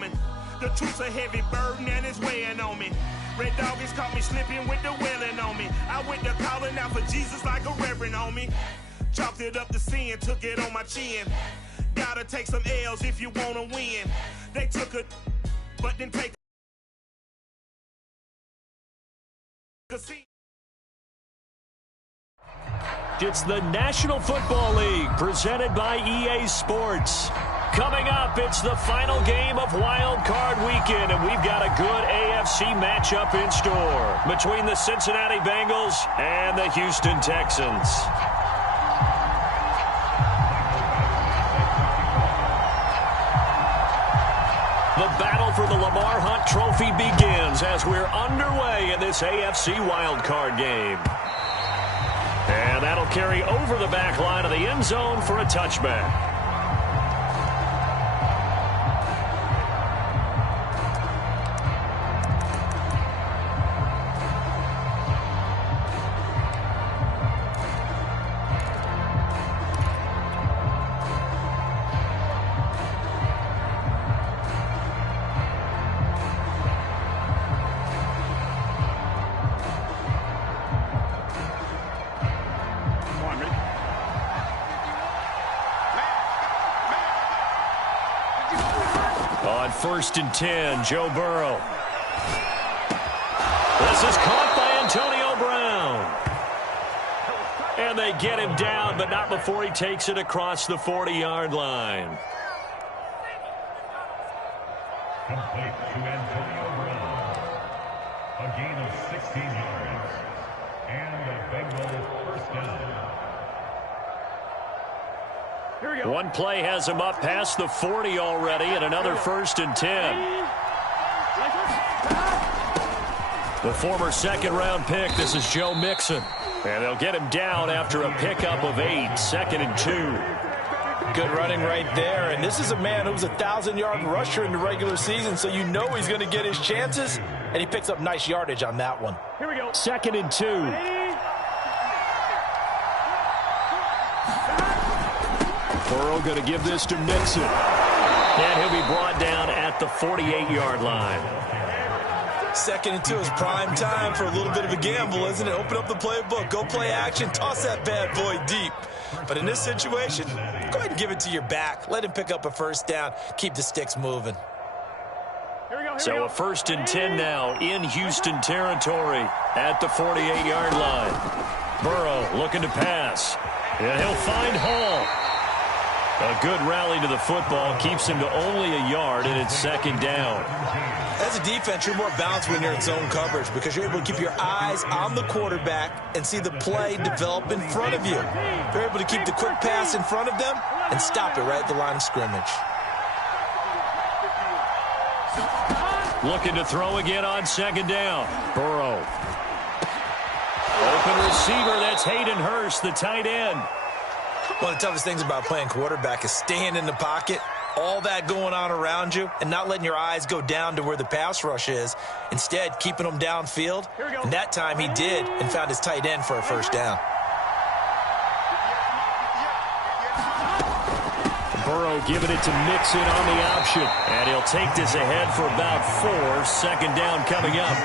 coming. The truth's a heavy burden and it's weighing on me. Red doggies caught me slipping with the wailing on me. I went to calling out for Jesus like a reverend on me. Chalked it up to sin, took it on my chin. Gotta take some L's if you wanna win. They took a but then take a seat. It's the National Football League presented by EA Sports. Coming up, it's the final game of Wild Card Weekend, and we've got a good AFC matchup in store between the Cincinnati Bengals and the Houston Texans. The battle for the Lamar Hunt Trophy begins as we're underway in this AFC Wild Card game. And that'll carry over the back line of the end zone for a touchback. On 1st and 10, Joe Burrow. This is caught by Antonio Brown. And they get him down, but not before he takes it across the 40-yard line. Complete to Antonio Brown. A gain of 16 yards. And a Bengal first down. Here we go. One play has him up past the 40 already, and another 1st and 10. The former second-round pick, this is Joe Mixon. And they'll get him down after a pickup of 8, 2nd and 2. Good running right there, and this is a man who was a 1,000-yard rusher in the regular season, so you know he's going to get his chances, and he picks up nice yardage on that one. Here we go. 2nd and 2. Burrow going to give this to Mixon. And he'll be brought down at the 48-yard line. 2nd and 2 is prime time for a little bit of a gamble, isn't it? Open up the playbook, go play action, toss that bad boy deep. But in this situation, go ahead and give it to your back. Let him pick up a first down. Keep the sticks moving. So a 1st and 10 now in Houston territory at the 48-yard line. Burrow looking to pass. And he'll find Hall. A good rally to the football keeps him to only a yard, and it's 2nd down. As a defense, you're more balanced when you're in zone coverage because you're able to keep your eyes on the quarterback and see the play develop in front of you. You're able to keep the quick pass in front of them and stop it right at the line of scrimmage. Looking to throw again on 2nd down. Burrow. Open receiver, that's Hayden Hurst, the tight end. One of the toughest things about playing quarterback is staying in the pocket, all that going on around you, and not letting your eyes go down to where the pass rush is. Instead, keeping them downfield. And that time he did and found his tight end for a first down. Burrow giving it to Mixon on the option. And he'll take this ahead for about 4. 2nd down coming up.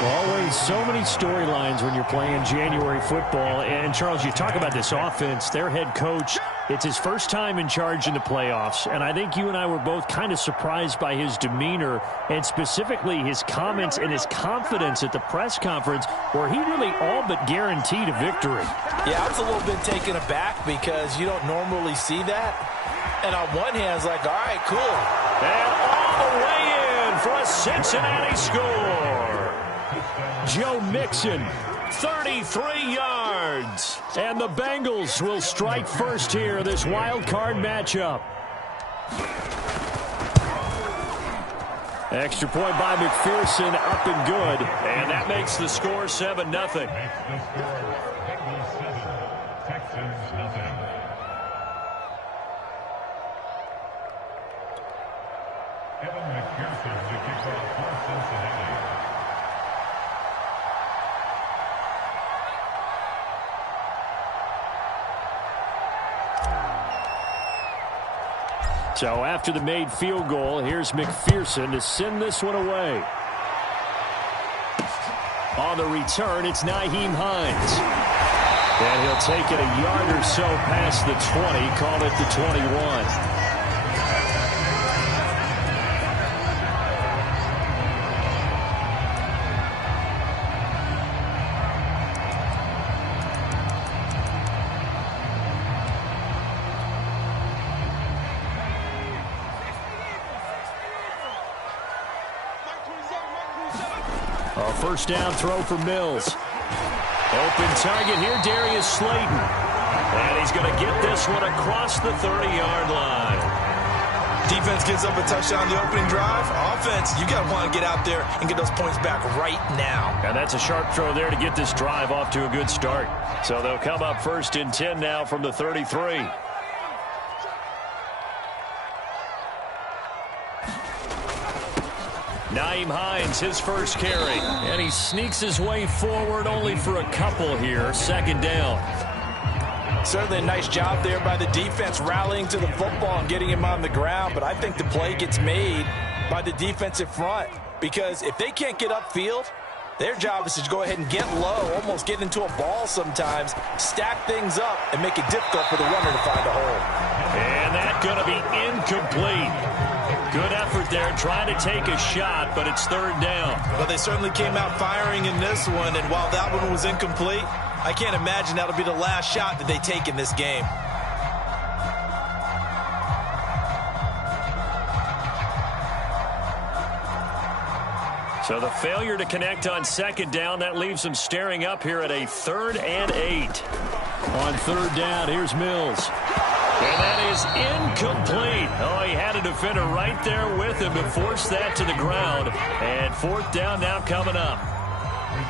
Well, always so many storylines when you're playing January football. And, Charles, you talk about this offense, their head coach, it's his first time in charge in the playoffs. And I think you and I were both kind of surprised by his demeanor and specifically his comments and his confidence at the press conference where he really all but guaranteed a victory. Yeah, I was a little bit taken aback because you don't normally see that. And on one hand, it's like, all right, cool. And all the way in for a Cincinnati score. Joe Mixon, 33 yards. And the Bengals will strike first here, this wild card matchup. Extra point by McPherson, up and good. And that makes the score 7-0. Bengals 7, Texans nothing. Evan McPherson to kick off for Cincinnati. So after the made field goal, here's McPherson to send this one away. On the return, it's Nyheim Hines. And he'll take it a yard or so past the 20, call it the 21. A first down throw for Mills. Open target here, Darius Slayton. And he's going to get this one across the 30-yard line. Defense gives up a touchdown the opening drive. Offense, you got to want to get out there and get those points back right now. And that's a sharp throw there to get this drive off to a good start. So they'll come up 1st and 10 now from the 33. Nyheim Hines, his first carry. And he sneaks his way forward only for a couple here. 2nd down. Certainly a nice job there by the defense rallying to the football and getting him on the ground. But I think the play gets made by the defensive front. Because if they can't get upfield, their job is to go ahead and get low, almost get into a ball sometimes, stack things up, and make it difficult for the runner to find a hole. And that's going to be incomplete. Good effort there, trying to take a shot, but it's 3rd down. But they certainly came out firing in this one, and while that one was incomplete, I can't imagine that'll be the last shot that they take in this game. So the failure to connect on 2nd down, that leaves them staring up here at a 3rd and 8. On 3rd down, here's Mills. And that is incomplete. Oh, he had a defender right there with him to force that to the ground. And 4th down now coming up.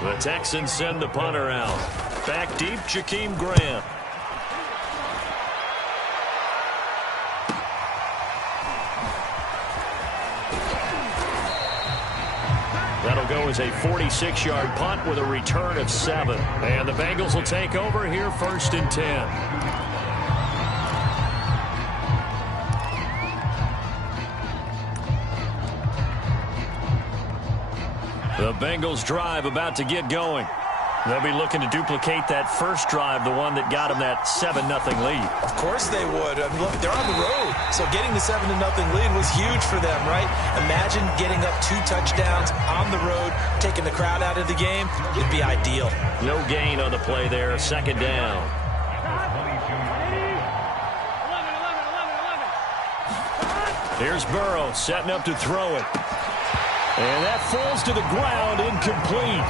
The Texans send the punter out. Back deep, Jakeem Grant. That'll go as a 46-yard punt with a return of 7. And the Bengals will take over here 1st and 10. The Bengals drive about to get going. They'll be looking to duplicate that first drive, the one that got them that 7-0 lead. Of course they would. I mean, look, they're on the road, so getting the 7-0 lead was huge for them, right? Imagine getting up 2 touchdowns on the road, taking the crowd out of the game. It'd be ideal. No gain on the play there, 2nd down. Here's Burrow setting up to throw it. And that falls to the ground, incomplete.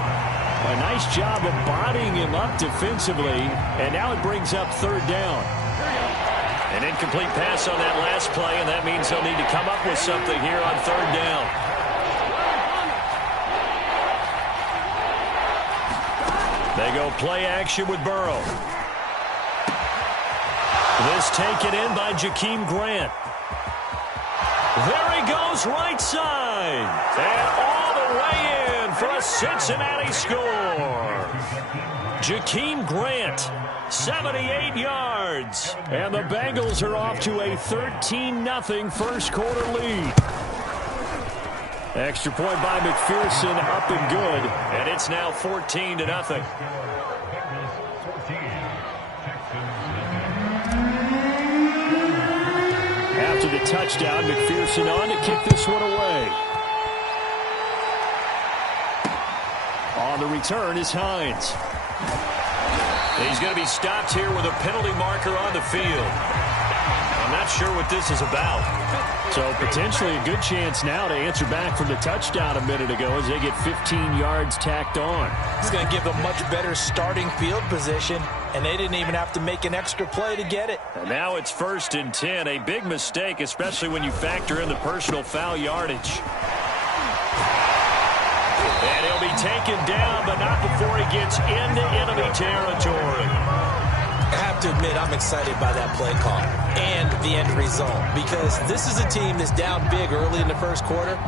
A nice job of bodying him up defensively, and now it brings up 3rd down. An incomplete pass on that last play, and that means they'll need to come up with something here on 3rd down. They go play action with Burrow. This taken in by Jakeem Grant. There he goes, right side. And all the way in for a Cincinnati score. Jakeem Grant, 78 yards. And the Bengals are off to a 13-0 first quarter lead. Extra point by McPherson, up and good. And it's now 14-0. After the touchdown, McPherson on to kick this one away. On the return is Hines. He's going to be stopped here with a penalty marker on the field. I'm not sure what this is about. So potentially a good chance now to answer back from the touchdown a minute ago as they get 15 yards tacked on. It's going to give them much better starting field position, and they didn't even have to make an extra play to get it. And now it's 1st and 10, a big mistake, especially when you factor in the personal foul yardage. And he'll be taken down, but not before he gets into enemy territory. I have to admit, I'm excited by that play call and the end result, because this is a team that's down big early in the first quarter.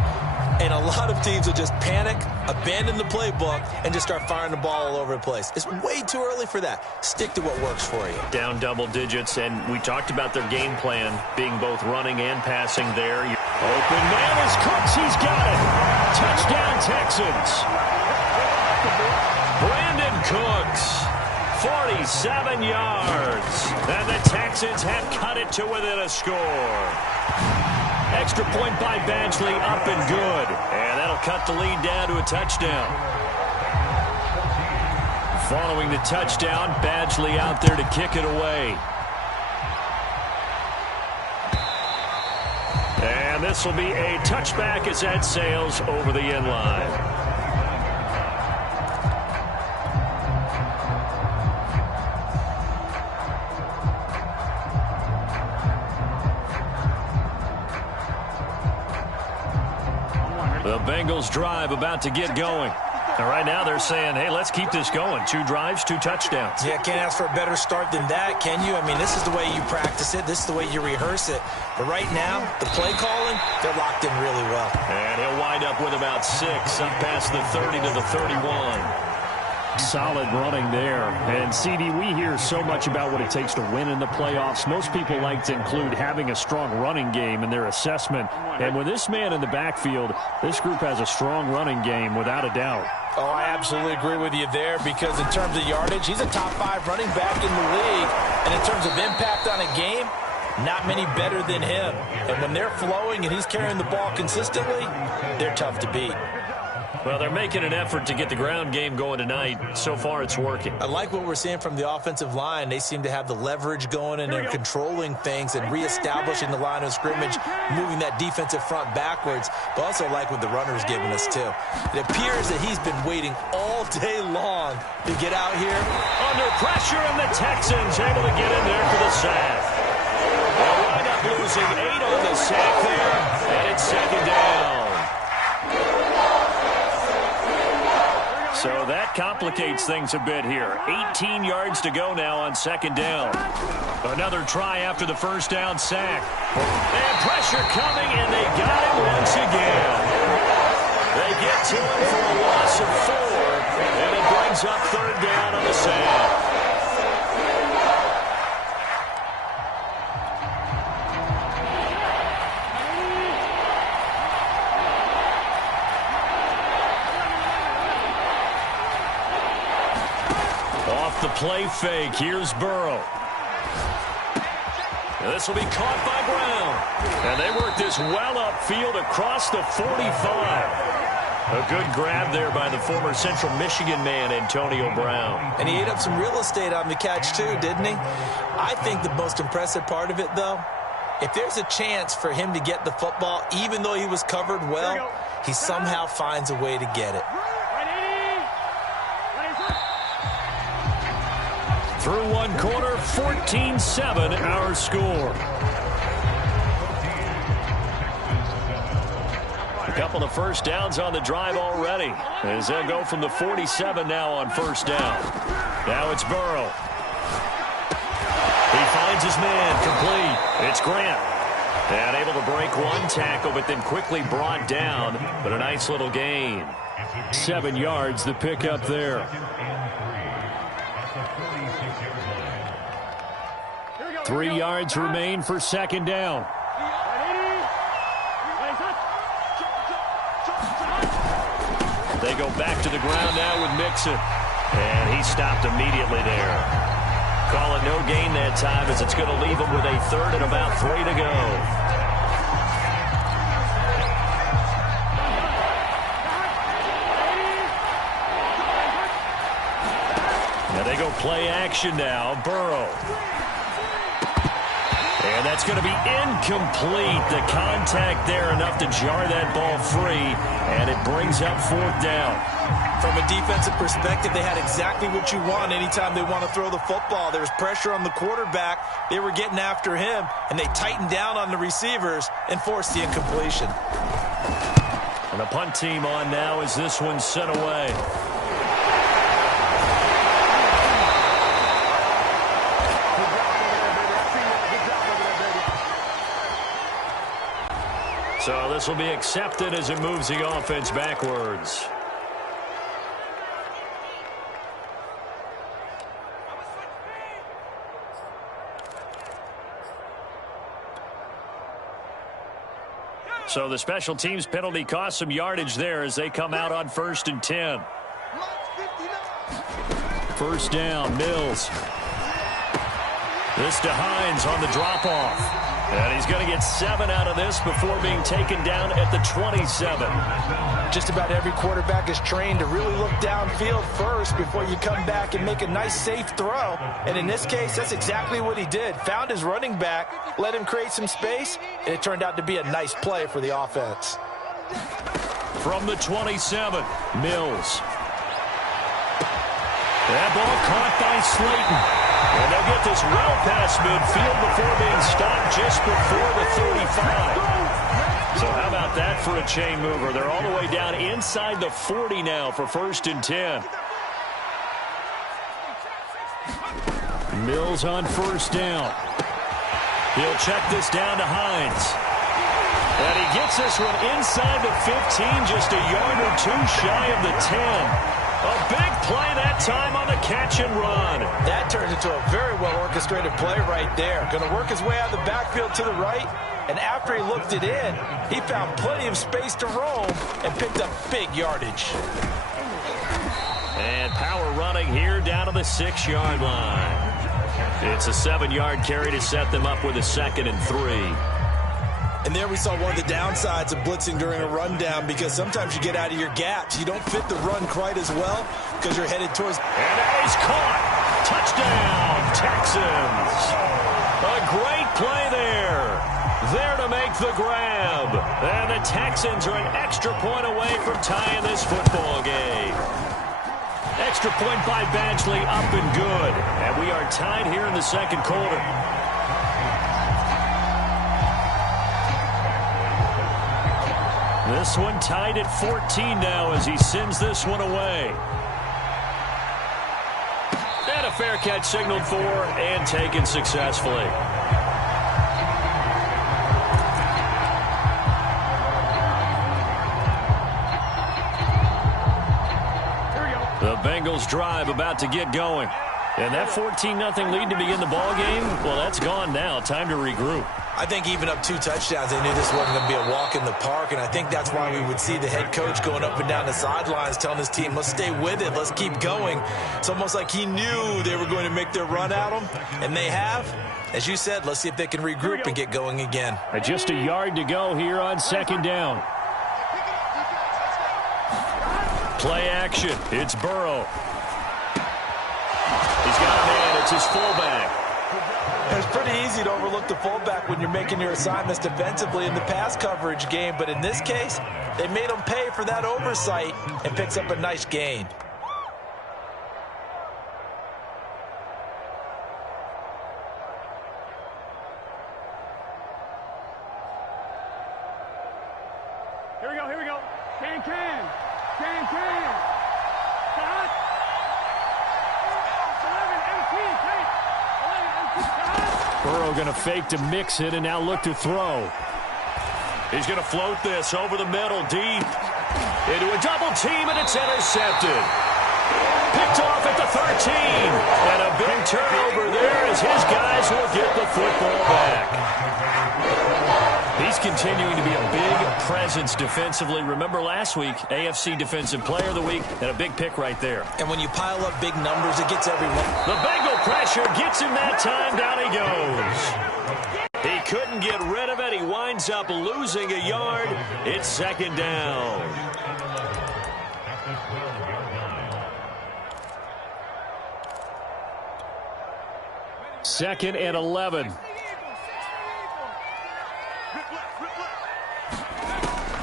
And a lot of teams will just panic, abandon the playbook, and just start firing the ball all over the place. It's way too early for that. Stick to what works for you. Down double digits, and we talked about their game plan being both running and passing there. Open man is Cooks. He's got it. Touchdown, Texans. Brandon Cooks, 47 yards. And the Texans have cut it to within a score. Extra point by Badgley, up and good. And that'll cut the lead down to a touchdown. Following the touchdown, Badgley out there to kick it away. And this will be a touchback as that sails over the end line. The Bengals drive about to get going. And right now they're saying, hey, let's keep this going. 2 drives, 2 touchdowns. Yeah, can't ask for a better start than that, can you? I mean, this is the way you practice it. This is the way you rehearse it. But right now, the play calling, they're locked in really well. And he'll wind up with about 6 up past the 30 to the 31. Solid running there. And, CD, we hear so much about what it takes to win in the playoffs. Most people like to include having a strong running game in their assessment. And with this man in the backfield, this group has a strong running game without a doubt. Oh, I absolutely agree with you there because in terms of yardage, he's a top 5 running back in the league. And in terms of impact on a game, not many better than him. And when they're flowing and he's carrying the ball consistently, they're tough to beat. Well, they're making an effort to get the ground game going tonight. So far, it's working. I like what we're seeing from the offensive line. They seem to have the leverage going, and they're controlling things and reestablishing the line of scrimmage, moving that defensive front backwards. But also like what the runner's giving us, too. It appears that he's been waiting all day long to get out here. Under pressure, and the Texans able to get in there for the sack. They'll wind up losing 8 on the sack there, and it's second down. So that complicates things a bit here. 18 yards to go now on second down. Another try after the first down sack. And pressure coming, and they got him once again. They get to him for a loss of 4, and it brings up third down on the sack. The play fake. Here's Burrow. This will be caught by Brown. And they work this well upfield across the 45. A good grab there by the former Central Michigan man, Antonio Brown. And he ate up some real estate on the catch, too, didn't he? I think the most impressive part of it, though, if there's a chance for him to get the football, even though he was covered well, he somehow finds a way to get it. Through one quarter, 14-7 our score. A couple of first downs on the drive already, as they'll go from the 47 now on first down. Now it's Burrow. He finds his man, complete. It's Grant. And able to break one tackle, but then quickly brought down. But a nice little gain. 7 yards, the pickup there. 3 yards remain for second down. They go back to the ground now with Mixon. And he stopped immediately there. Call it no gain that time, as it's going to leave him with a third and about 3 to go. Now they go play action now. Burrow. And that's going to be incomplete. The contact there enough to jar that ball free, and it brings up fourth down. From a defensive perspective, they had exactly what you want anytime they want to throw the football. There was pressure on the quarterback. They were getting after him, and they tightened down on the receivers and forced the incompletion. And the punt team on now as this one's sent away. So this will be accepted as it moves the offense backwards. So the special teams penalty cost some yardage there as they come out on 1st and 10. First down, Mills. This to Hines on the drop-off. And he's going to get 7 out of this before being taken down at the 27. Just about every quarterback is trained to really look downfield first before you come back and make a nice, safe throw. And in this case, that's exactly what he did. Found his running back, let him create some space, and it turned out to be a nice play for the offense. From the 27, Mills. That ball caught by Slayton. And they'll get this well past midfield before being stopped just before the 35. So how about that for a chain mover? They're all the way down inside the 40 now for 1st and 10. Mills on 1st down. He'll check this down to Hines. And he gets this one inside the 15, just a yard or 2 shy of the 10. A big play that time on the catch and run. That turns into a very well-orchestrated play right there. Going to work his way out of the backfield to the right, and after he looked it in, he found plenty of space to roam and picked up big yardage. And power running here down to the 6-yard line. It's a 7-yard carry to set them up with a 2nd and 3. And there we saw one of the downsides of blitzing during a rundown, because sometimes you get out of your gaps. You don't fit the run quite as well because you're headed towards... And that is caught. Touchdown, Texans. A great play there. There to make the grab. And the Texans are an extra point away from tying this football game. Extra point by Badgley, up and good. And we are tied here in the 2nd quarter. This one tied at 14 now as he sends this one away. And a fair catch signaled for and taken successfully. The Bengals drive about to get going. And that 14-0 lead to begin the ball game, well, that's gone now. Time to regroup. I think even up 2 touchdowns, they knew this wasn't going to be a walk in the park, and I think that's why we would see the head coach going up and down the sidelines telling his team, let's stay with it, let's keep going. It's almost like he knew they were going to make their run at him, and they have. As you said, let's see if they can regroup and get going again. Just a yard to go here on 2nd down. Play action. It's Burrow. He's got a man. It's his fullback. It's pretty easy to overlook the fullback when you're making your assignments defensively in the pass coverage game, but in this case, they made him pay for that oversight and picks up a nice gain. Here we go. Can. Stop. 11, 18, Burrow going to fake to mix it and now look to throw. He's going to float this over the middle, deep. Into a double team, and it's intercepted. Picked off at the 13. And a big turnover there as his guys will get the football back. He's continuing to be a big presence defensively. Remember last week, AFC Defensive Player of the Week, and a big pick right there. And when you pile up big numbers, it gets everyone. The Bengal pressure gets him that time. Down he goes. He couldn't get rid of it. He winds up losing a yard. It's 2nd down. Second and 11.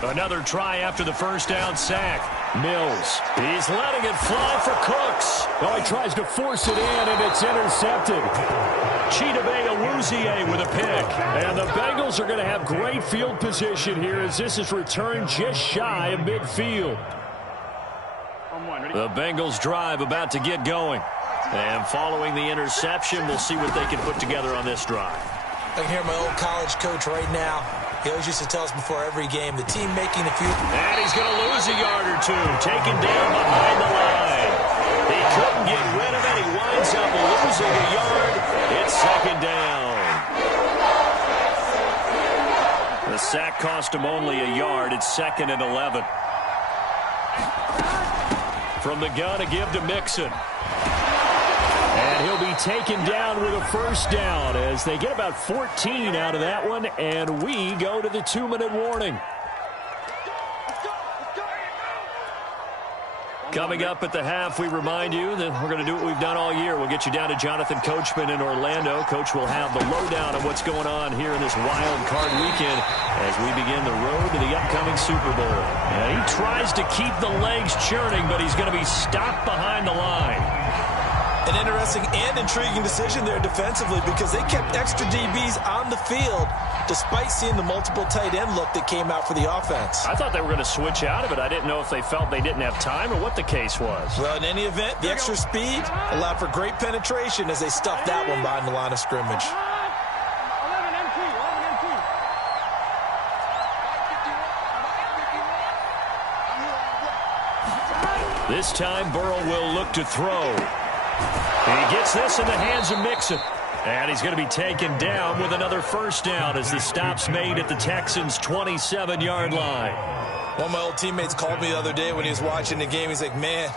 Another try after the first down sack. Mills. He's letting it fly for Cooks. Oh, he tries to force it in, and it's intercepted. Chidobe Awuzie with a pick. And the Bengals are going to have great field position here as this is returned just shy of midfield. The Bengals drive about to get going. And following the interception, we'll see what they can put together on this drive. I can hear my old college coach right now. He always used to tell us before every game, the team making a few... And he's going to lose a yard or two, taken down behind the line. He couldn't get rid of it. He winds up losing a yard. It's second down. The sack cost him only a yard. It's 2nd and 11. From the gun, a give to Mixon. And he'll be taken down with a first down as they get about 14 out of that one, and we go to the 2-minute warning. Coming up at the half, we remind you that we're going to do what we've done all year. We'll get you down to Jonathan Coachman in Orlando. Coach will have the lowdown on what's going on here in this wild card weekend as we begin the road to the upcoming Super Bowl. And he tries to keep the legs churning, but he's going to be stopped behind the line. An interesting and intriguing decision there defensively because they kept extra DBs on the field despite seeing the multiple tight end look that came out for the offense. I thought they were going to switch out of it. I didn't know if they felt they didn't have time or what the case was. Well, in any event, the extra speed allowed for great penetration as they stuffed that one behind the line of scrimmage. 11 MT. This time, Burrow will look to throw. He gets this in the hands of Mixon. And he's going to be taken down with another first down as the stop's made at the Texans' 27-yard line. One of my old teammates called me the other day when he was watching the game. He's like, man,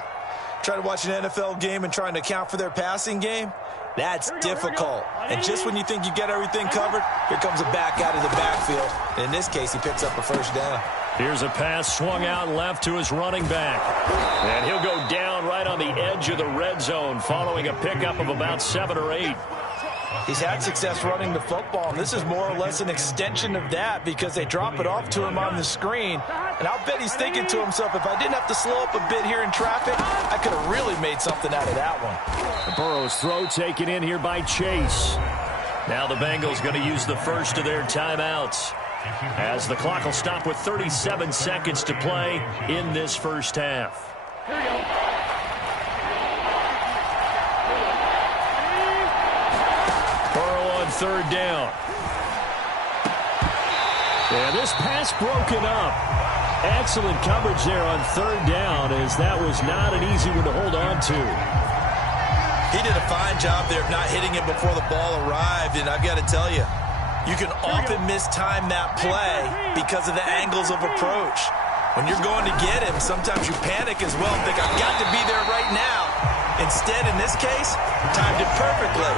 trying to watch an NFL game and trying to account for their passing game? That's difficult. And just when you think you get everything covered, here comes a back out of the backfield. And in this case, he picks up a first down. Here's a pass swung out left to his running back. And he'll go down right on the edge of the red zone following a pickup of about 7 or 8. He's had success running the football, and this is more or less an extension of that because they drop it off to him on the screen. And I'll bet he's thinking to himself, if I didn't have to slow up a bit here in traffic, I could have really made something out of that one. Burrow's throw taken in here by Chase. Now the Bengals going to use the first of their timeouts as the clock will stop with 37 seconds to play in this first half. Here we go. Third down. And this pass broken up. Excellent coverage there on third down as that was not an easy one to hold on to. He did a fine job there of not hitting it before the ball arrived, and I've got to tell you, you can often mistime that play because of the angles of approach. When you're going to get him, sometimes you panic as well and think, I've got to be there right now. Instead, in this case, timed it perfectly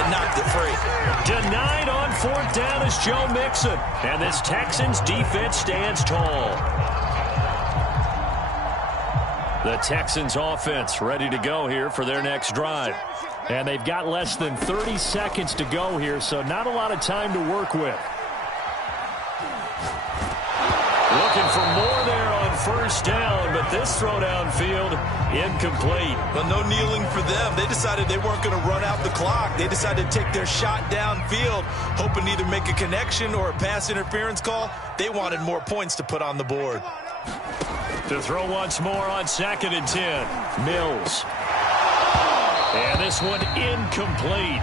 and knocked it free. Denied on fourth down is Joe Mixon. And this Texans defense stands tall. The Texans offense ready to go here for their next drive. And they've got less than 30 seconds to go here, so not a lot of time to work with. Looking for more there on first down, but this throw downfield incomplete. Well, no kneeling for them. They decided they weren't going to run out the clock. They decided to take their shot downfield, hoping to either make a connection or a pass interference call. They wanted more points to put on the board. To throw once more on 2nd and 10. Mills. And this one incomplete.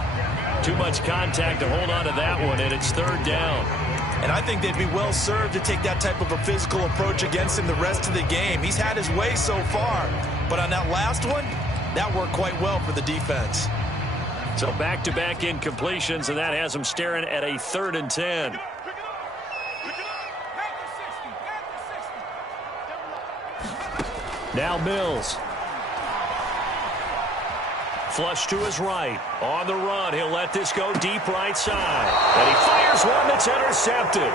Too much contact to hold on to that one, and it's third down. And I think they'd be well served to take that type of a physical approach against him the rest of the game. He's had his way so far, but on that last one, that worked quite well for the defense. So back-to-back incompletions, and that has him staring at a 3rd and 10. Now Mills. Flush to his right. On the run, he'll let this go deep right side. And he fires one that's intercepted.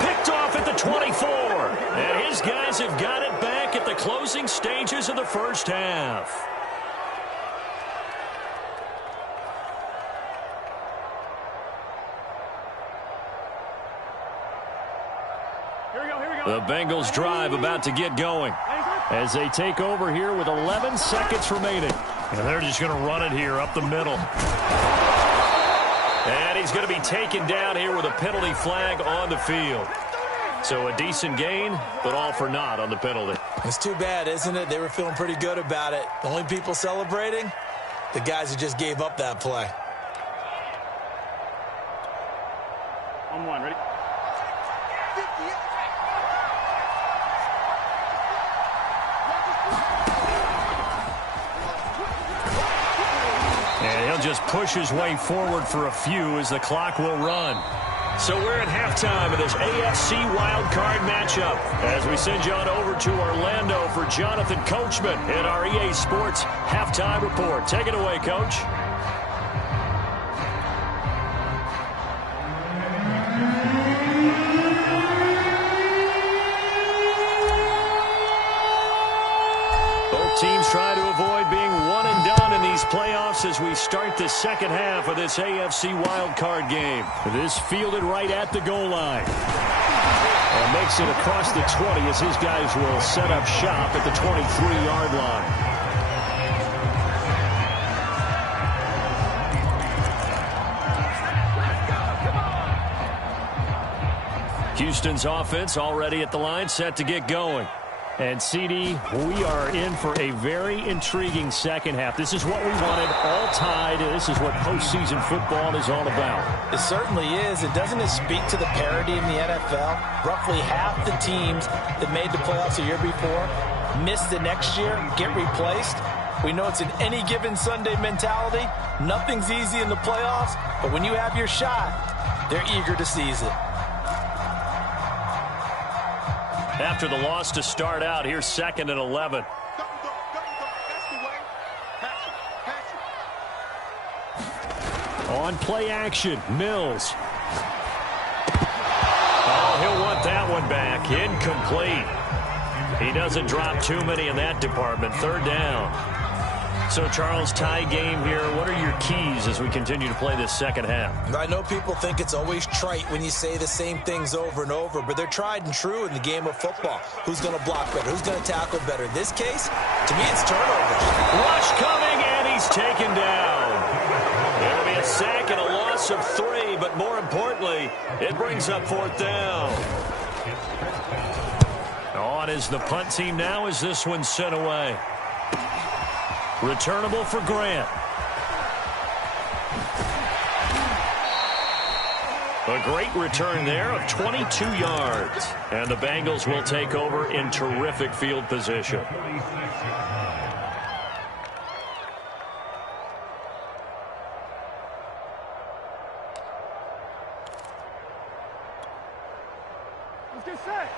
Picked off at the 24. And his guys have got it back at the closing stages of the first half. The Bengals drive about to get going as they take over here with 11 seconds remaining. And they're just going to run it here up the middle. And he's going to be taken down here with a penalty flag on the field. So a decent gain, but all for naught on the penalty. It's too bad, isn't it? They were feeling pretty good about it. The only people celebrating, the guys who just gave up that play. On one, ready? just push his way forward for a few as the clock will run. So we're at halftime of this AFC wildcard matchup as we send you on over to Orlando for Jonathan Coachman in our EA Sports Halftime Report. Take it away, Coach. Both teams try to avoid being one and done in these playoffs as we start the second half of this AFC wildcard game. This fielded right at the goal line. And makes it across the 20 as his guys will set up shop at the 23-yard line. Houston's offense already at the line, set to get going. And, CD, we are in for a very intriguing second half. This is what we wanted, all tied. This is what postseason football is all about. It certainly is. And doesn't it speak to the parity in the NFL? Roughly half the teams that made the playoffs a year before miss the next year, get replaced. We know it's an any given Sunday mentality. Nothing's easy in the playoffs, but when you have your shot, they're eager to seize it. After the loss to start out, here's 2nd and 11. On play action, Mills. Oh, he'll want that one back. Incomplete. He doesn't drop too many in that department. 3rd down. So, Charles, tie game here. What are your keys as we continue to play this second half? I know people think it's always trite when you say the same things over and over, but they're tried and true in the game of football. Who's going to block better? Who's going to tackle better? In this case, to me, it's turnovers. Rush coming, and he's taken down. It'll be a sack and a loss of 3, but more importantly, it brings up 4th down. On is the punt team now as this one's sent away. Returnable for Grant. A great return there of 22 yards. And the Bengals will take over in terrific field position. Let's get set.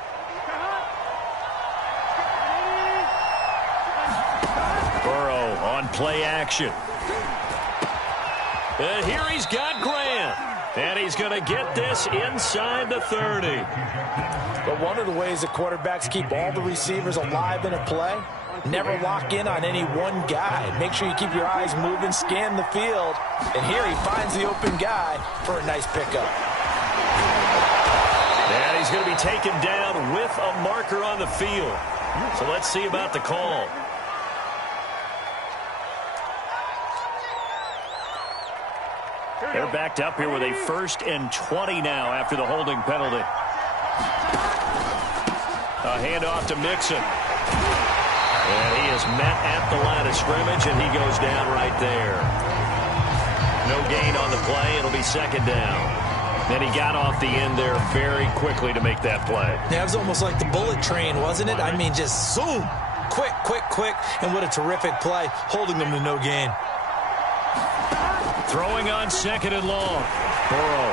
Burrow on play action. And here he's got Grant. And he's going to get this inside the 30. But one of the ways that quarterbacks keep all the receivers alive in a play, never lock in on any one guy. Make sure you keep your eyes moving, scan the field. And here he finds the open guy for a nice pickup. And he's going to be taken down with a marker on the field. So let's see about the call. They're backed up here with a 1st and 20 now after the holding penalty. A handoff to Mixon. And he is met at the line of scrimmage, and he goes down right there. No gain on the play. It'll be 2nd down. And he got off the end there very quickly to make that play. Yeah, it was almost like the bullet train, wasn't it? I mean, just zoom. Quick, quick, quick. And what a terrific play, holding them to no gain. Throwing on 2nd and long. Burrow.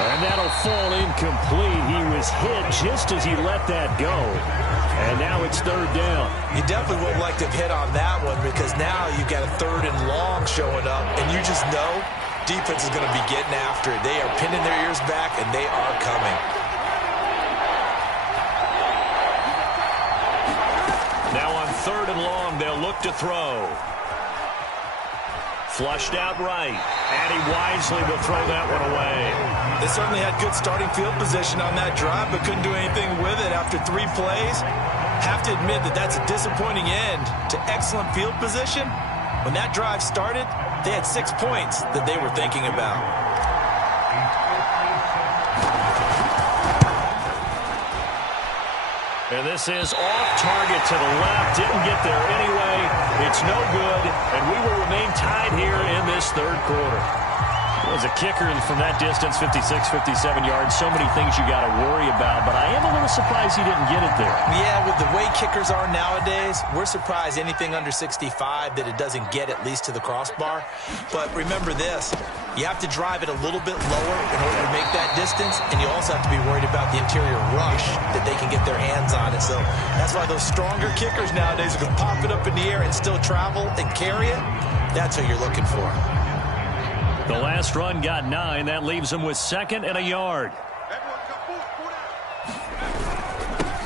And that'll fall incomplete. He was hit just as he let that go. And now it's 3rd down. You definitely would like to have hit on that one because now you've got a 3rd and long showing up. And you just know defense is going to be getting after it. They are pinning their ears back, and they are coming. Now on 3rd and long, they'll look to throw. Flushed out right, and he wisely will throw that one away. They certainly had good starting field position on that drive, but couldn't do anything with it after 3 plays. Have to admit that that's a disappointing end to excellent field position. When that drive started, they had 6 points that they were thinking about. And this is off target to the left. Didn't get there anyway. It's no good, and we will remain tied here in this 3rd quarter. as a kicker from that distance, 56, 57 yards, so many things you got to worry about, but I am a little surprised he didn't get it there. Yeah, with the way kickers are nowadays, we're surprised anything under 65 that it doesn't get at least to the crossbar. But remember this, you have to drive it a little bit lower in order to make that distance, and you also have to be worried about the interior rush that they can get their hands on it. So that's why those stronger kickers nowadays are going to pop it up in the air and still travel and carry it. That's what you're looking for. The last run got 9. That leaves him with 2nd and a yard.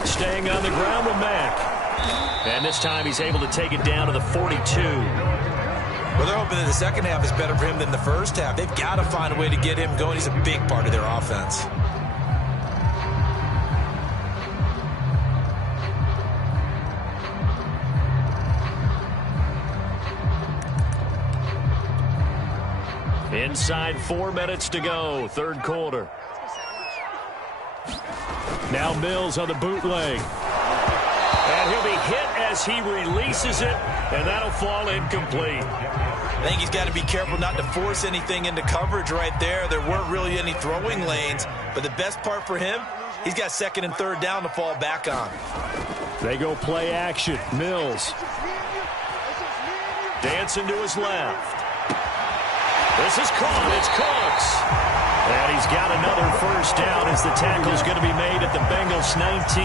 Staying on the ground with Mack. And this time he's able to take it down to the 42. Well, they're hoping that the second half is better for him than the first half. They've got to find a way to get him going. He's a big part of their offense. Inside 4 minutes to go, third quarter. Now Mills on the bootleg. And he'll be hit as he releases it, and that'll fall incomplete. I think he's got to be careful not to force anything into coverage right there. There weren't really any throwing lanes, but the best part for him, he's got 2nd and 3rd down to fall back on. They go play action. Mills. Dancing to his left. This is caught. It's Cooks. And he's got another first down as the tackle's going to be made at the Bengals 19.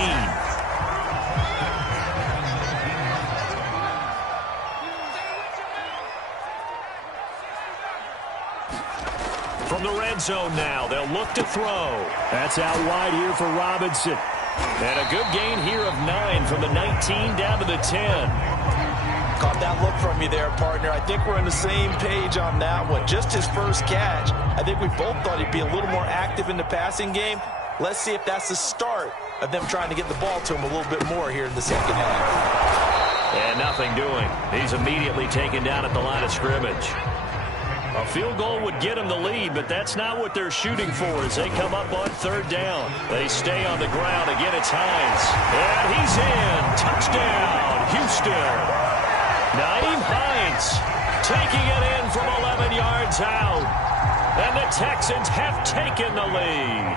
From the red zone now, they'll look to throw. That's out wide here for Robinson. And a good gain here of 9 from the 19 down to the 10. Caught that look from you there, partner. I think we're on the same page on that one. Just his first catch. I think we both thought he'd be a little more active in the passing game. Let's see if that's the start of them trying to get the ball to him a little bit more here in the second half. And nothing doing. He's immediately taken down at the line of scrimmage. A field goal would get him the lead, but that's not what they're shooting for as they come up on 3rd down. They stay on the ground. Again, it's Hines. And he's in. Touchdown, Houston. Nyheim Hines taking it in from 11 yards out. And the Texans have taken the lead.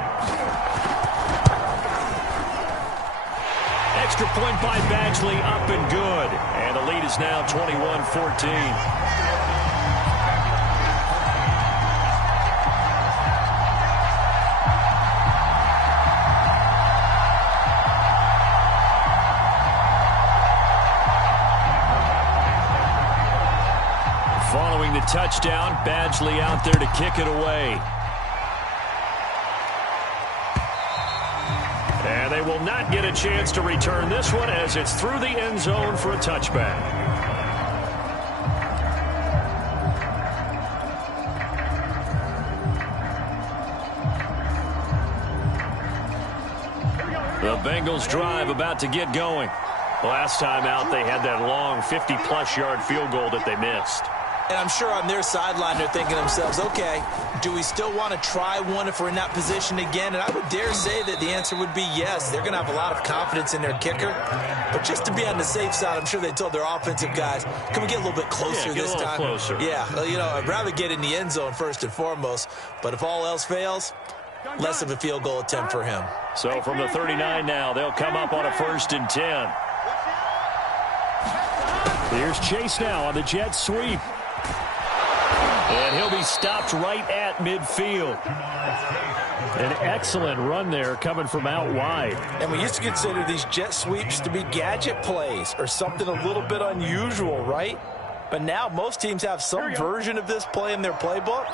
Extra point by Badgley, up and good. And the lead is now 21-14. Following the touchdown, Badgley out there to kick it away. And they will not get a chance to return this one as it's through the end zone for a touchback. The Bengals drive about to get going. Last time out, they had that long 50-plus yard field goal that they missed. And I'm sure on their sideline they're thinking to themselves, okay, do we still want to try one if we're in that position again? And I would dare say that the answer would be yes. They're going to have a lot of confidence in their kicker. But just to be on the safe side, I'm sure they told their offensive guys, can we get a little bit closer this time? Closer. Yeah, well, you know, I'd rather get in the end zone first and foremost. But if all else fails, less of a field goal attempt for him. So from the 39 now, they'll come up on a 1st and 10. Here's Chase now on the jet sweep. And he'll be stopped right at midfield. An excellent run there coming from out wide. And we used to consider these jet sweeps to be gadget plays or something a little bit unusual, right? But now most teams have some version of this play in their playbook.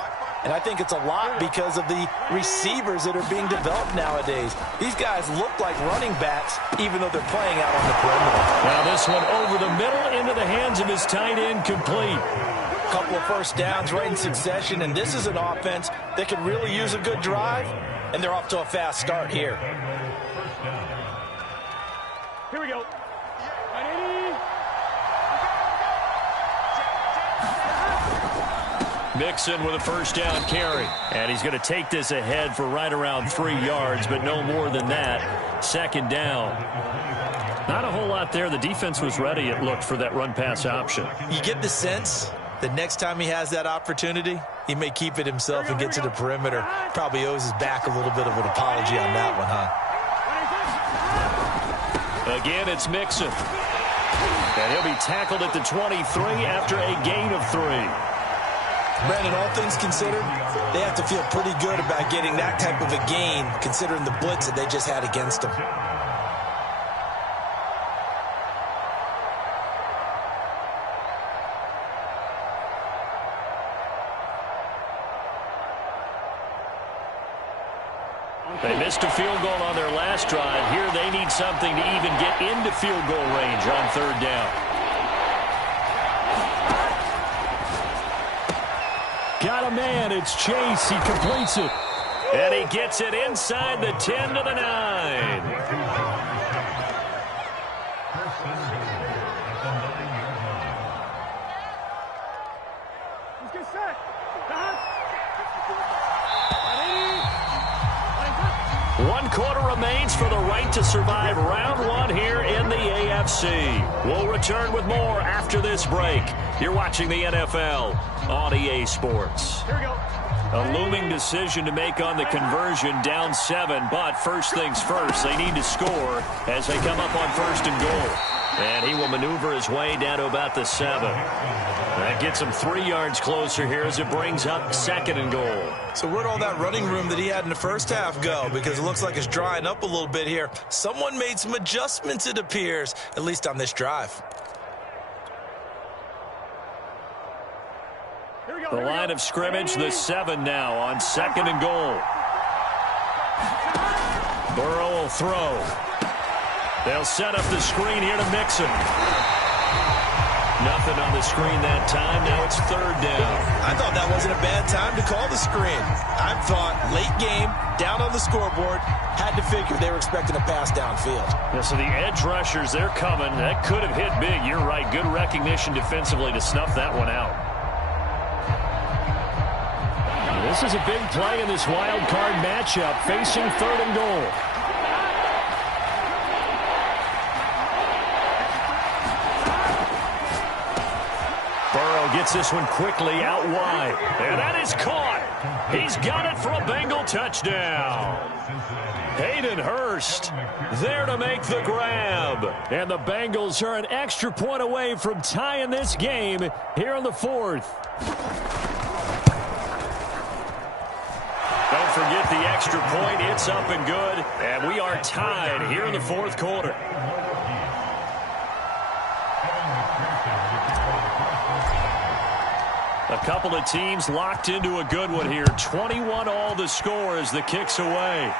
And I think it's a lot because of the receivers that are being developed nowadays. These guys look like running backs even though they're playing out on the perimeter. Now this one over the middle into the hands of his tight end, complete. Couple of first downs right in succession, and this is an offense that can really use a good drive, and they're off to a fast start here. Here we go. Mixon with a first down carry. And he's going to take this ahead for right around 3 yards, but no more than that. 2nd down. Not a whole lot there. The defense was ready, it looked, for that run-pass option. You get the sense The next time he has that opportunity, he may keep it himself and get to the perimeter. Probably owes his back a little bit of an apology on that one, huh? Again, it's Mixon. And he'll be tackled at the 23 after a gain of 3. Brandon, all things considered, they have to feel pretty good about getting that type of a gain, considering the blitz that they just had against them. They missed a field goal on their last drive. Here they need something to even get into field goal range on 3rd down. Got a man. It's Chase. He completes it. And he gets it inside the 10 to the 9. Let's get set. One quarter remains for the right to survive round 1 here in the AFC. We'll return with more after this break. You're watching the NFL on EA Sports. Here we go. A looming decision to make on the conversion, down 7, but first things first, they need to score as they come up on 1st and goal. And he will maneuver his way down to about the 7. That gets him 3 yards closer here as it brings up 2nd and goal. So where'd all that running room that he had in the first half go? Because it looks like it's drying up a little bit here. Someone made some adjustments, it appears, at least on this drive. The line of scrimmage, the 7 now on 2nd and goal. Burrow will throw. They'll set up the screen here to Mixon. Nothing on the screen that time. Now it's 3rd down. I thought that wasn't a bad time to call the screen. I thought late game, down on the scoreboard, had to figure they were expecting a pass downfield. Yeah, so the edge rushers, they're coming. That could have hit big. You're right. Good recognition defensively to snuff that one out. This is a big play in this wild card matchup, facing 3rd and goal. Burrow gets this one quickly out wide. And that is caught. He's got it for a Bengal touchdown. Hayden Hurst there to make the grab. And the Bengals are an extra point away from tying this game here in the 4th. Don't forget the extra point. It's up and good. And we are tied here in the 4th quarter. A couple of teams locked into a good one here. 21 all the score as the kick's away.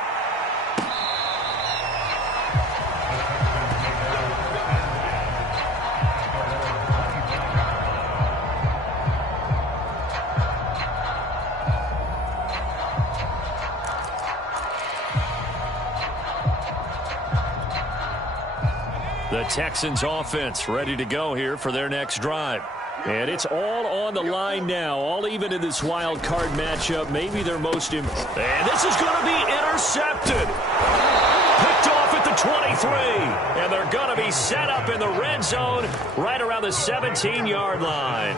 The Texans offense ready to go here for their next drive. And it's all on the line now, all even in this wild card matchup. Maybe their most and this is going to be intercepted. Picked off at the 23. And they're going to be set up in the red zone right around the 17-yard line.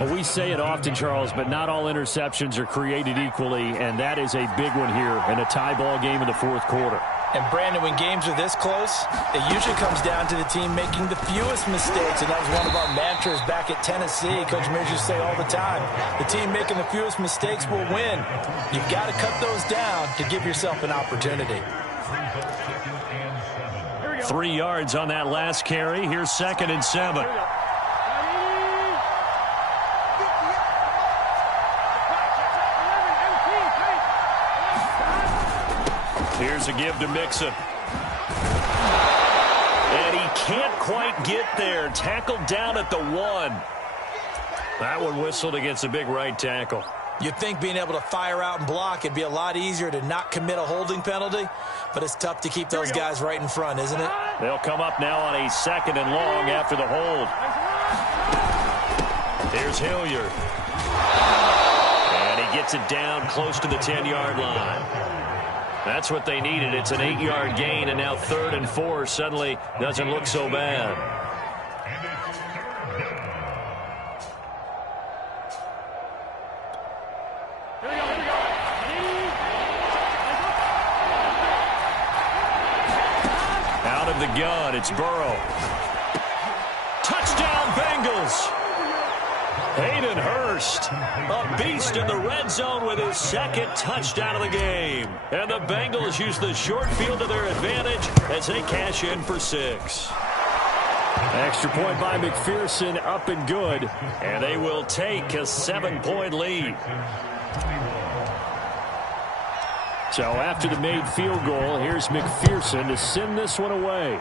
Well, we say it often, Charles, but not all interceptions are created equally, and that is a big one here in a tie ball game in the 4th quarter. And, Brandon, when games are this close, it usually comes down to the team making the fewest mistakes, and that was one of our mantras back at Tennessee. Coach Mears used to say all the time, the team making the fewest mistakes will win. You've got to cut those down to give yourself an opportunity. 3 yards on that last carry. Here's 2nd and 7. Here's a give to Mixon. And he can't quite get there. Tackled down at the 1. That one whistled against a big right tackle. You'd think being able to fire out and block, it'd be a lot easier to not commit a holding penalty, but it's tough to keep those guys right in front, isn't it? They'll come up now on a 2nd and long after the hold. Here's Hilliard. And he gets it down close to the 10-yard line. That's what they needed. It's an 8-yard gain, and now 3rd and 4 suddenly doesn't look so bad. Out of the gun, it's Burrow. Touchdown, Bengals. Hayden Hurst, a beast in the red zone with his second touchdown of the game. And the Bengals use the short field to their advantage as they cash in for 6. Extra point by McPherson, up and good. And they will take a 7-point lead. So after the made field goal, here's McPherson to send this one away.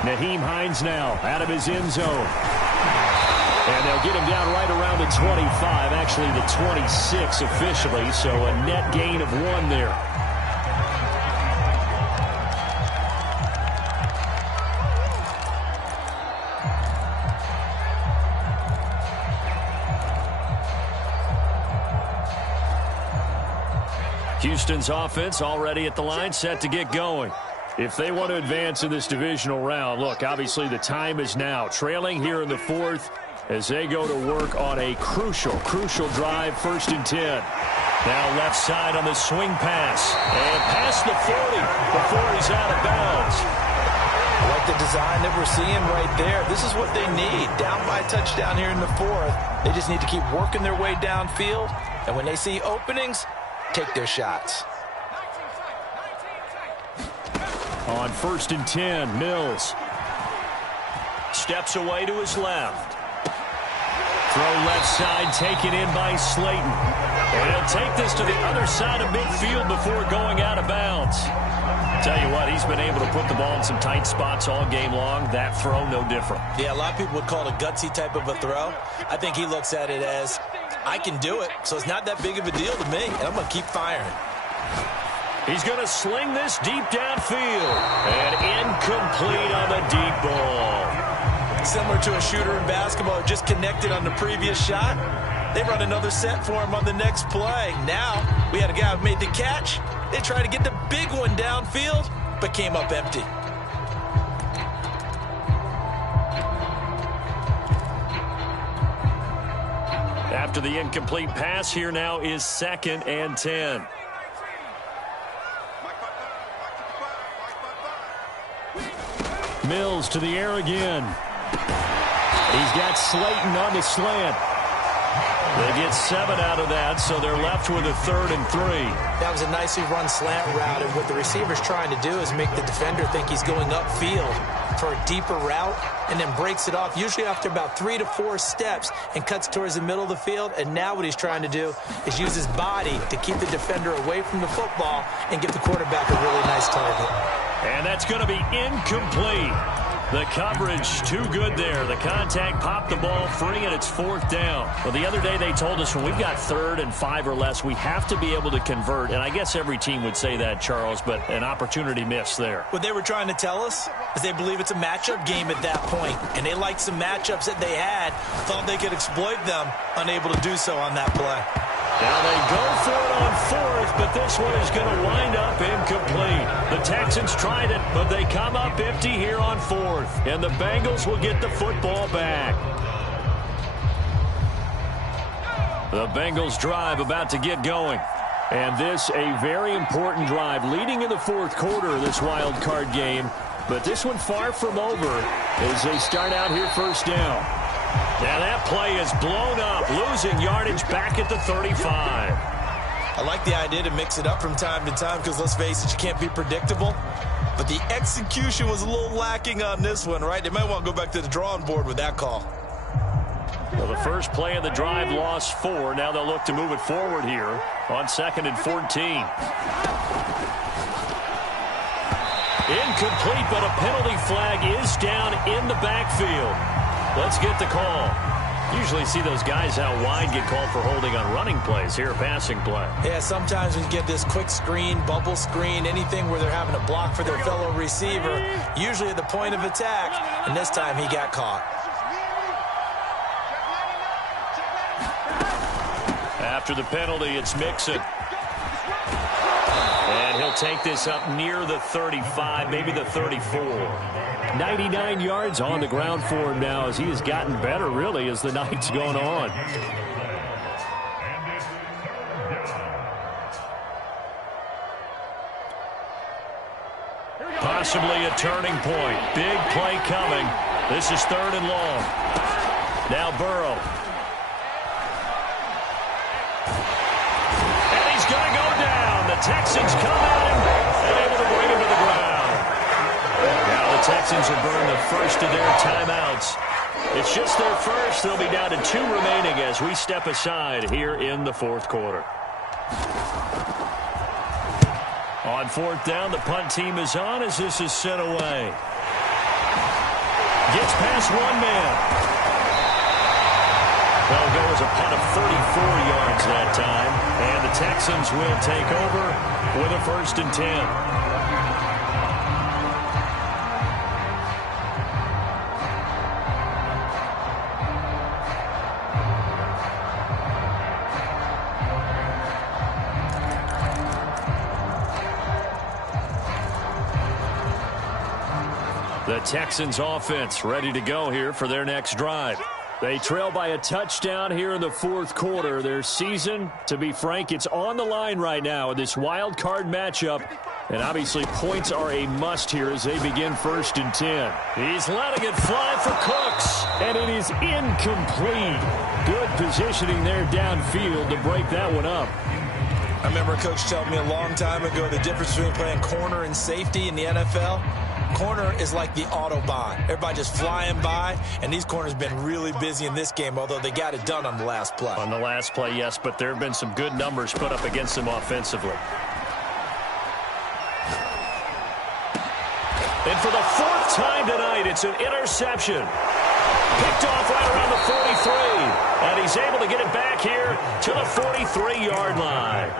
Nyheim Hines now out of his end zone. And they'll get him down right around the 25, actually the 26 officially, so a net gain of 1 there. Houston's offense already at the line, set to get going. If they want to advance in this divisional round, look, obviously the time is now. Trailing here in the 4th as they go to work on a crucial drive, 1st and 10. Now left side on the swing pass. And past the 40 before he's out of bounds. I like the design that we're seeing right there. This is what they need. Down by a touchdown here in the 4th. They just need to keep working their way downfield. And when they see openings, take their shots. On 1st and 10, Mills. Steps away to his left. Throw left side taken in by Slayton. And he'll take this to the other side of midfield before going out of bounds. Tell you what, he's been able to put the ball in some tight spots all game long. That throw, no different. Yeah, a lot of people would call it a gutsy type of a throw. I think he looks at it as, I can do it, so it's not that big of a deal to me, and I'm going to keep firing. He's going to sling this deep downfield. And incomplete on the deep ball. Similar to a shooter in basketball who just connected on the previous shot. They run another set for him on the next play. Now, we had a guy who made the catch. They tried to get the big one downfield, but came up empty. After the incomplete pass, here now is 2nd and 10. Mills to the air again. He's got Slayton on the slant. They get 7 out of that, so they're left with a 3rd and 3. That was a nicely run slant route, and what the receiver's trying to do is make the defender think he's going upfield for a deeper route, and then breaks it off, usually after about 3 to 4 steps, and cuts towards the middle of the field. And now what he's trying to do is use his body to keep the defender away from the football and give the quarterback a really nice target. And that's going to be incomplete. The coverage too good there. The contact popped the ball free, and it's 4th down. Well, the other day they told us when we've got 3rd and 5 or less, we have to be able to convert. And I guess every team would say that, Charles, but an opportunity missed there. What they were trying to tell us is they believe it's a matchup game at that point, and they liked some matchups that they had, thought they could exploit them, unable to do so on that play. Now they go for it on 4th, but this one is going to wind up incomplete. The Texans tried it, but they come up empty here on 4th, and the Bengals will get the football back. The Bengals drive about to get going. And this a very important drive leading in the 4th quarter of this wild card game. But this one far from over as they start out here 1st down. Now that play is blown up, losing yardage back at the 35. I like the idea to mix it up from time to time because, let's face it, you can't be predictable. But the execution was a little lacking on this one, right? They might want to go back to the drawing board with that call. Well, the first play of the drive lost 4. Now they'll look to move it forward here on 2nd and 14. Incomplete, but a penalty flag is down in the backfield. Let's get the call. Usually see those guys out wide get called for holding on running plays. Here, a passing play. Yeah, sometimes when you get this quick screen, bubble screen, anything where they're having to block for their fellow receiver, usually at the point of attack, and this time he got caught. After the penalty, it's Mixon. And he'll take this up near the 35, maybe the 34. 99 yards on the ground for him now as he has gotten better, really, as the night's gone on. Possibly a turning point. Big play coming. This is 3rd and long. Now Burrow. And he's going to go down. The Texans come at him and able to bring him to the ground. Now the Texans have burned the first of their timeouts. It's just their first. They'll be down to 2 remaining as we step aside here in the 4th quarter. On 4th down, the punt team is on as this is sent away. Gets past one man. They'll go as a punt of 34 yards that time. And the Texans will take over with a 1st and 10. The Texans offense ready to go here for their next drive. They trail by a touchdown here in the 4th quarter. Their season, to be frank, it's on the line right now in this wild card matchup. And obviously points are a must here as they begin 1st and 10. He's letting it fly for Cooks. And it is incomplete. Good positioning there downfield to break that one up. I remember a coach telling me a long time ago the difference between playing corner and safety in the NFL. Corner is like the Autobahn. Everybody just flying by, and these corners been really busy in this game, although they got it done on the last play. On the last play, yes, but there have been some good numbers put up against them offensively. And for the 4th time tonight, it's an interception. Picked off right around the 43, and he's able to get it back here to the 43-yard line.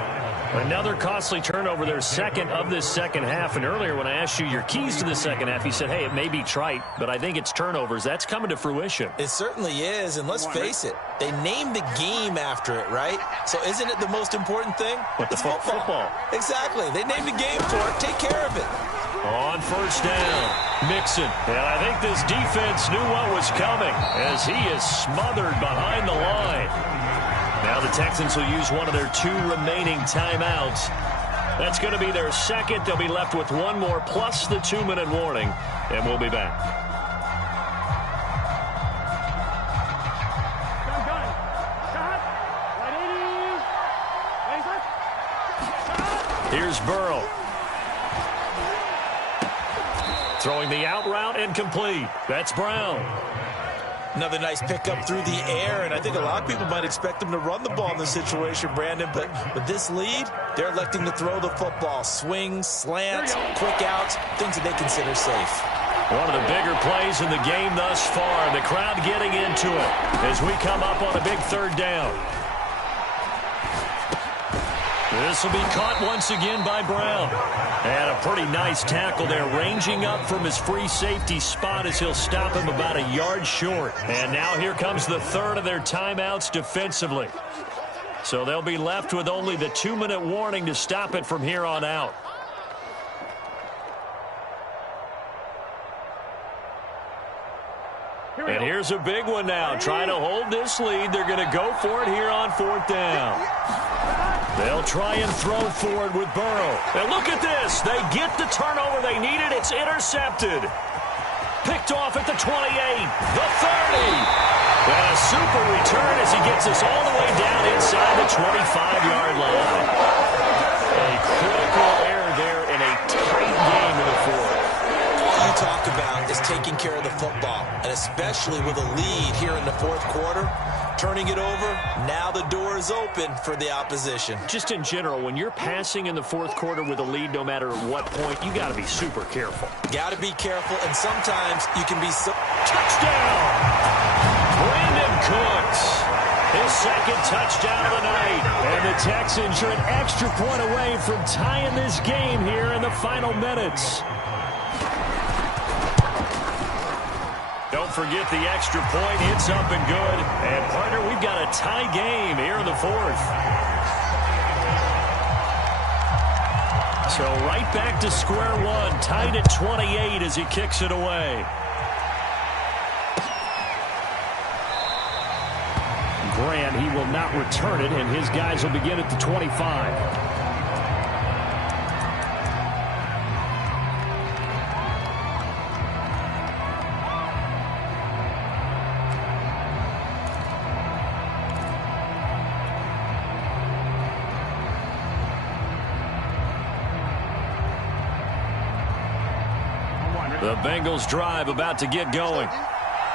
Another costly turnover, their second of this second half. And earlier when I asked you your keys to the second half, you said, hey, it may be trite, but I think it's turnovers. That's coming to fruition. It certainly is, and let's face it, they named the game after it, right? So isn't it the most important thing? But the football. Exactly. They named the game for it. Take care of it. On 1st down, Mixon. And I think this defense knew what was coming as he is smothered behind the line. Now the Texans will use one of their 2 remaining timeouts. That's going to be their second. They'll be left with one more plus the 2-minute warning, and we'll be back. Here's Burrow. Throwing the out route and complete. That's Brown. Another nice pickup through the air, and I think a lot of people might expect them to run the ball in this situation, Brandon, but with this lead, they're electing to throw the football. Swings, slants, quick outs, things that they consider safe. One of the bigger plays in the game thus far. The crowd getting into it as we come up on a big 3rd down. This will be caught once again by Brown. And a pretty nice tackle there, ranging up from his free safety spot as he'll stop him about a yard short. And now here comes the 3rd of their timeouts defensively. So they'll be left with only the 2-minute warning to stop it from here on out. And here's a big one now. Trying to hold this lead. They're going to go for it here on 4th down. They'll try and throw forward with Burrow. And look at this. They get the turnover they needed. It's intercepted. Picked off at the 28, the 30. And a super return as he gets us all the way down inside the 25-yard line. A critical error there in a tight game in the 4th. All you talk about is taking care of the football, and especially with a lead here in the 4th quarter. Turning it over, now the door is open for the opposition. Just in general, when you're passing in the 4th quarter with a lead, no matter what point, you got to be super careful. Got to be careful, and sometimes you can be so... Touchdown! Brandon Cooks, his 2nd touchdown of the night. And the Texans are an extra point away from tying this game here in the final minutes. Don't forget the extra point. It's up and good. And, partner, we've got a tie game here in the 4th. So right back to square one. Tied at 28 as he kicks it away. Grant, he will not return it, and his guys will begin at the 25. The Bengals drive about to get going.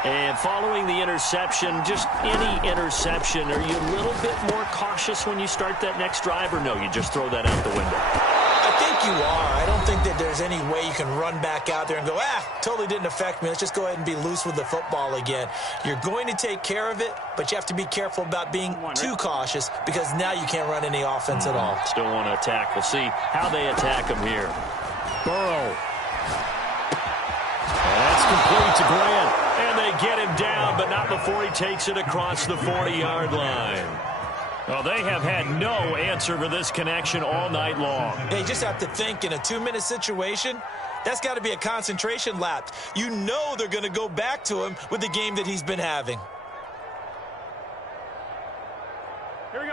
And following the interception, just any interception, are you a little bit more cautious when you start that next drive, or no, you just throw that out the window? I think you are. I don't think that there's any way you can run back out there and go, totally didn't affect me. Let's just go ahead and be loose with the football again. You're going to take care of it, but you have to be careful about being too cautious because now you can't run any offense at all. Still want to attack. We'll see how they attack him here. Burrow. And that's complete to Grant. And they get him down, but not before he takes it across the 40-yard line. Well, they have had no answer for this connection all night long. They just have to think in a 2-minute situation, that's got to be a concentration lapse. You know they're going to go back to him with the game that he's been having.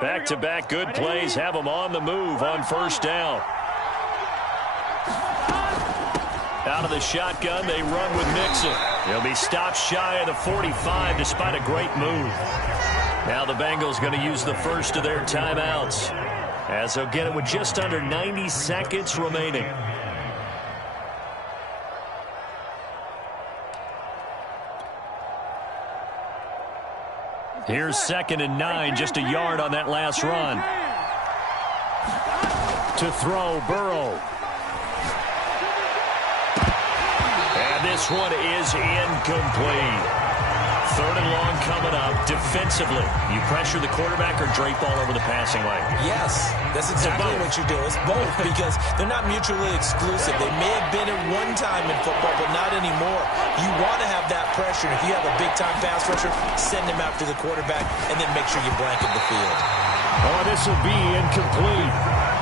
Back-to-back good plays have him on the move on first down. Out of the shotgun, they run with Mixon. He'll be stopped shy of the 45 despite a great move. Now the Bengals going to use the first of their timeouts as they'll get it with just under 90 seconds remaining. Here's 2nd and 9, just a yard on that last run. To throw, Burrow. And this one is incomplete. 3rd and long coming up. Defensively, you pressure the quarterback or drape all over the passing lane? Yes, that's exactly what you do. It's both because they're not mutually exclusive. They may have been at one time in football, but not anymore. You want to have that pressure. If you have a big-time pass rusher, send him after the quarterback and then make sure you blanket the field. Oh, this will be incomplete.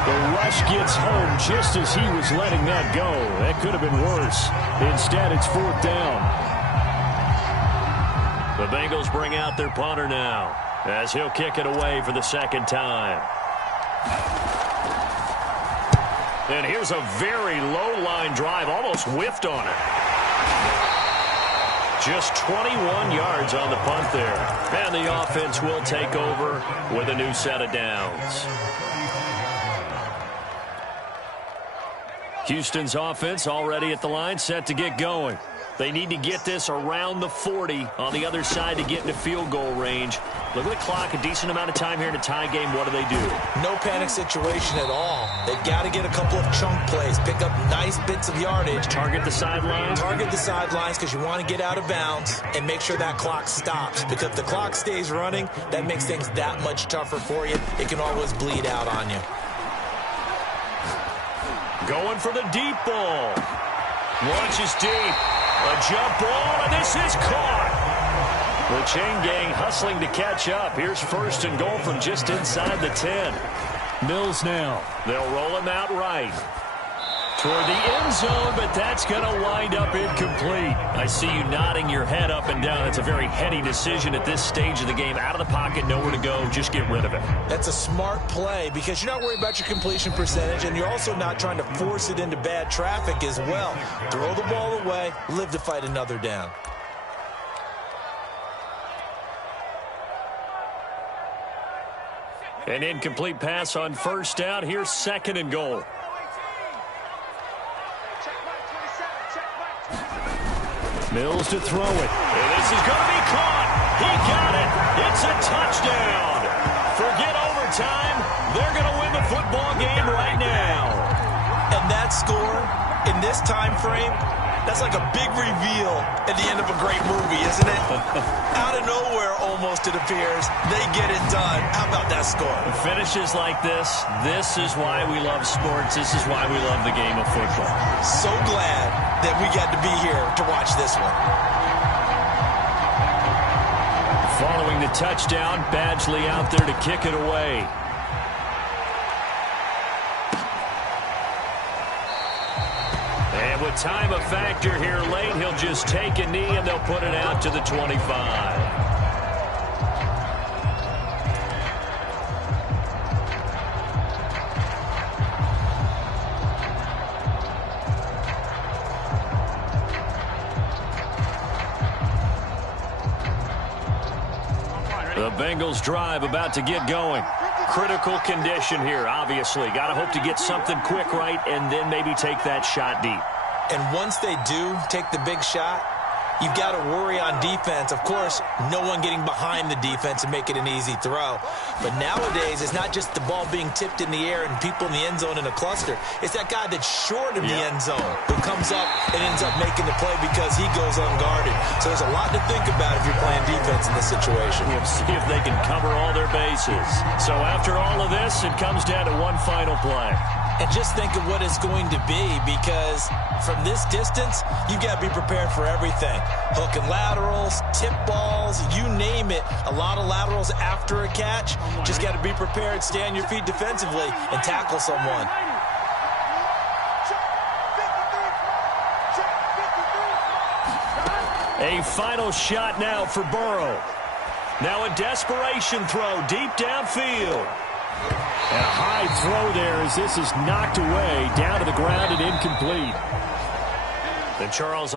The rush gets home just as he was letting that go. That could have been worse. Instead, it's 4th down. The Bengals bring out their punter now as he'll kick it away for the 2nd time. And here's a very low-line drive, almost whiffed on it. Just 21 yards on the punt there. And the offense will take over with a new set of downs. Houston's offense already at the line, set to get going. They need to get this around the 40 on the other side to get into field goal range. Look at the clock, a decent amount of time here in a tie game. What do they do? No panic situation at all. They've got to get a couple of chunk plays, pick up nice bits of yardage. Target the sidelines? Target the sidelines because you want to get out of bounds and make sure that clock stops. Because if the clock stays running, that makes things that much tougher for you. It can always bleed out on you. Going for the deep ball. Launches deep. A jump ball, and this is caught. The chain gang hustling to catch up. Here's 1st and goal from just inside the 10. Mills now. They'll roll him out right. Toward the end zone, but that's going to wind up incomplete. I see you nodding your head up and down. It's a very heady decision at this stage of the game. Out of the pocket, nowhere to go. Just get rid of it. That's a smart play because you're not worried about your completion percentage, and you're also not trying to force it into bad traffic as well. Throw the ball away, live to fight another down. An incomplete pass on 1st down. Here's 2nd and goal. Mills to throw it. And this is going to be caught. He got it. It's a touchdown. Forget overtime. They're going to win the football game right now. And that score in this time frame, that's like a big reveal at the end of a great movie, isn't it? Out of nowhere, almost, it appears. They get it done. How about that score? Finishes like this is why we love sports. This is why we love the game of football. So glad that we got to be here to watch this one. Following the touchdown, Badgley out there to kick it away. And with time a factor here late, he'll just take a knee and they'll put it out to the 25. The Bengals drive about to get going. Critical condition here, obviously. Got to hope to get something quick right and then maybe take that shot deep. And once they do take the big shot, you've got to worry on defense. Of course, no one getting behind the defense and make it an easy throw. But nowadays, it's not just the ball being tipped in the air and people in the end zone in a cluster. It's that guy that's short of the end zone who comes up and ends up making the play because he goes unguarded. So there's a lot to think about if you're playing defense in this situation. We'll see if they can cover all their bases. So after all of this, it comes down to one final play. And just think of what it's going to be, because from this distance, you've got to be prepared for everything. Hook and laterals, tip balls, you name it. A lot of laterals after a catch. Just got to be prepared, stay on your feet defensively, and tackle someone. A final shot now for Burrow. Now a desperation throw deep downfield. And a high throw there as this is knocked away, down to the ground and incomplete. And Charles...